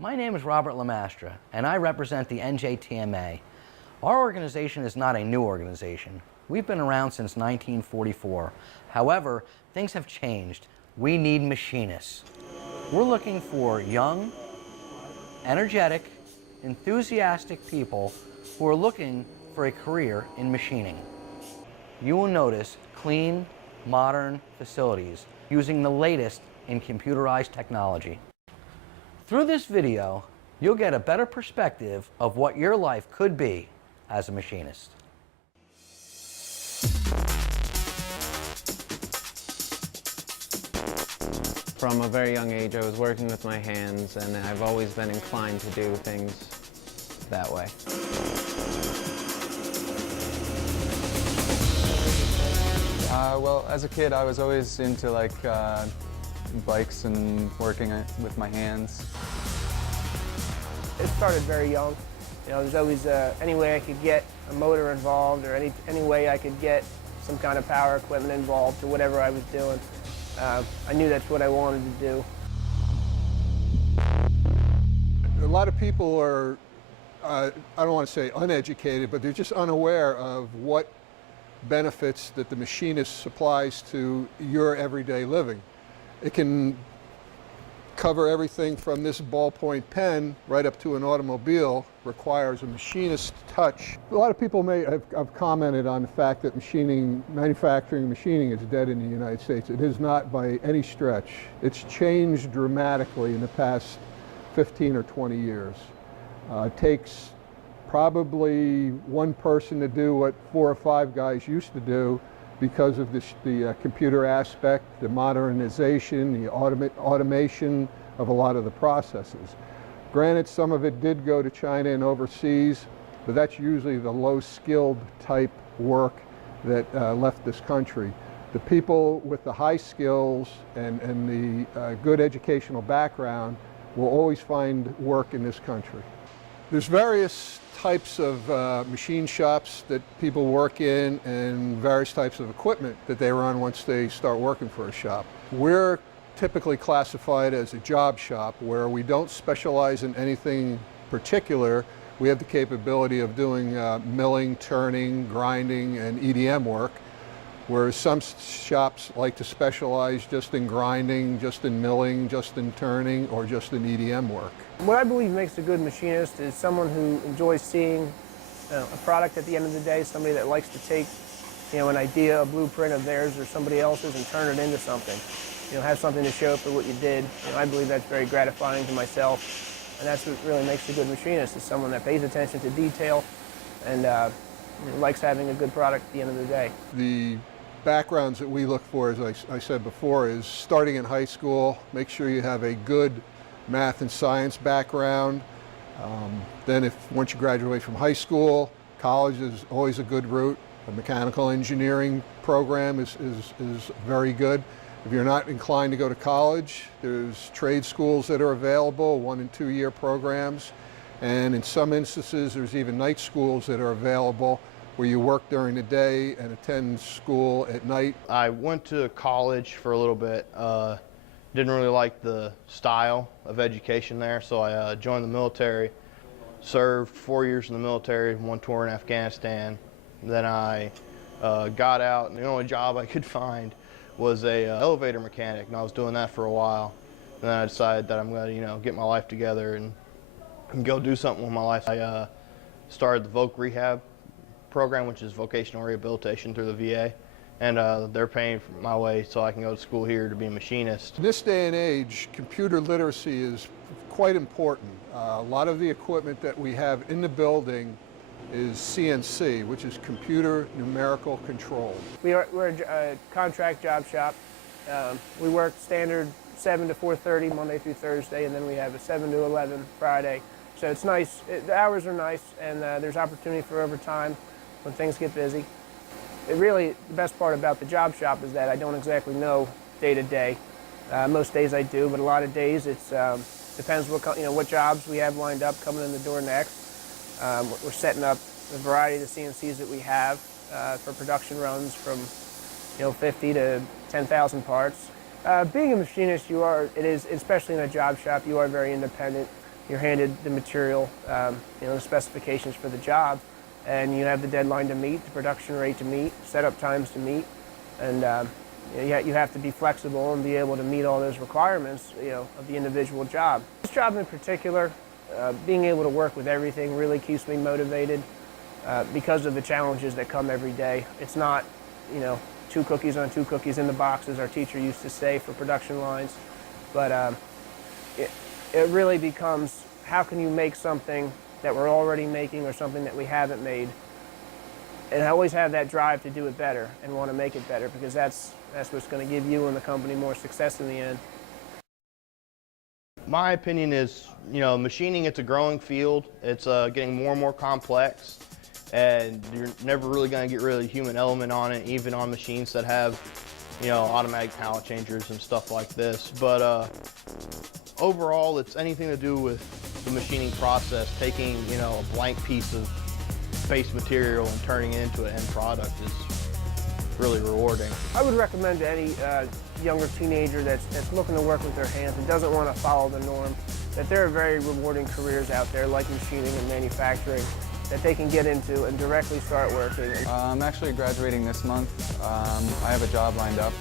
My name is Robert Lamastra, and I represent the NJTMA. Our organization is not a new organization. We've been around since 1944. However, things have changed. We need machinists. We're looking for young, energetic, enthusiastic people who are looking for a career in machining. You will notice clean, modern facilities using the latest in computerized technology. Through this video, you'll get a better perspective of what your life could be as a machinist. From a very young age, I was working with my hands, and I've always been inclined to do things that way. Well, as a kid, I was always into bikes and working with my hands. It started very young. You know, there's always any way I could get a motor involved, or any way I could get some kind of power equipment involved to whatever I was doing. I knew that's what I wanted to do. A lot of people are, I don't want to say uneducated, but they're just unaware of what benefits that the machinist supplies to your everyday living. It can cover everything from this ballpoint pen right up to an automobile. Requires a machinist touch. A lot of people may have commented on the fact that manufacturing machining is dead in the United States. It is not by any stretch. It's changed dramatically in the past 15 or 20 years. It takes probably one person to do what 4 or 5 guys used to do because of the computer aspect, the modernization, the automation of a lot of the processes. Granted, some of it did go to China and overseas, but that's usually the low-skilled type work that left this country. The people with the high skills and the good educational background will always find work in this country. There's various types of machine shops that people work in and various types of equipment that they run once they start working for a shop. We're typically classified as a job shop where we don't specialize in anything particular. We have the capability of doing milling, turning, grinding, and EDM work, whereas some shops like to specialize just in grinding, just in milling, just in turning, or just in EDM work. What I believe makes a good machinist is someone who enjoys seeing a product at the end of the day, somebody that likes to take an idea, a blueprint of theirs or somebody else's and turn it into something. Have something to show for what you did. I believe that's very gratifying to myself, and that's what really makes a good machinist, is someone that pays attention to detail and likes having a good product at the end of the day. The backgrounds that we look for, as I said before, is starting in high school. Make sure you have a good math and science background. Then once you graduate from high school, college is always a good route. A mechanical engineering program is very good. If you're not inclined to go to college, there's trade schools that are available, 1- and 2-year programs. And in some instances, there's even night schools that are available where you work during the day and attend school at night. I went to college for a little bit. Didn't really like the style of education there, so I joined the military, served 4 years in the military, 1 tour in Afghanistan. Then I got out, and the only job I could find was a elevator mechanic, and I was doing that for a while. And then I decided that I'm going to get my life together and go do something with my life. I started the Voc Rehab program, which is vocational rehabilitation through the VA, and they're paying my way so I can go to school here to be a machinist. In this day and age, computer literacy is quite important. A lot of the equipment that we have in the building is CNC, which is computer numerical control. We're a contract job shop. We work standard 7 to 4:30 Monday through Thursday, and then we have a 7 to 11 Friday. So it's nice. The hours are nice, and there's opportunity for overtime when things get busy. The best part about the job shop is that I don't exactly know day to day. Most days I do, but a lot of days it depends what jobs we have lined up coming in the door next. We're setting up a variety of the CNCs that we have for production runs from 50 to 10,000 parts. Being a machinist, especially in a job shop, you are very independent. you're handed the material, the specifications for the job, and you have the deadline to meet, the production rate to meet, setup times to meet, and you have to be flexible and be able to meet all those requirements, of the individual job. This job in particular, being able to work with everything really keeps me motivated because of the challenges that come every day. It's not, 2 cookies on 2 cookies in the box, as our teacher used to say for production lines, but it really becomes, how can you make something that we're already making or something that we haven't made? And I always have that drive to do it better and want to make it better, because that's what's going to give you and the company more success in the end. My opinion is, machining, it's a growing field. It's getting more and more complex, and you're never really going to get rid of the human element on it, even on machines that have, automatic pallet changers and stuff like this. But overall, it's anything to do with the machining process. Taking, a blank piece of base material and turning it into an end product is really rewarding. I would recommend to any younger teenager that's looking to work with their hands and doesn't want to follow the norm, that there are very rewarding careers out there like machining and manufacturing that they can get into and directly start working. I'm actually graduating this month. I have a job lined up.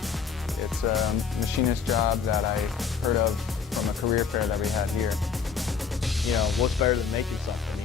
It's a machinist job that I heard of from a career fair that we had here. What's better than making something?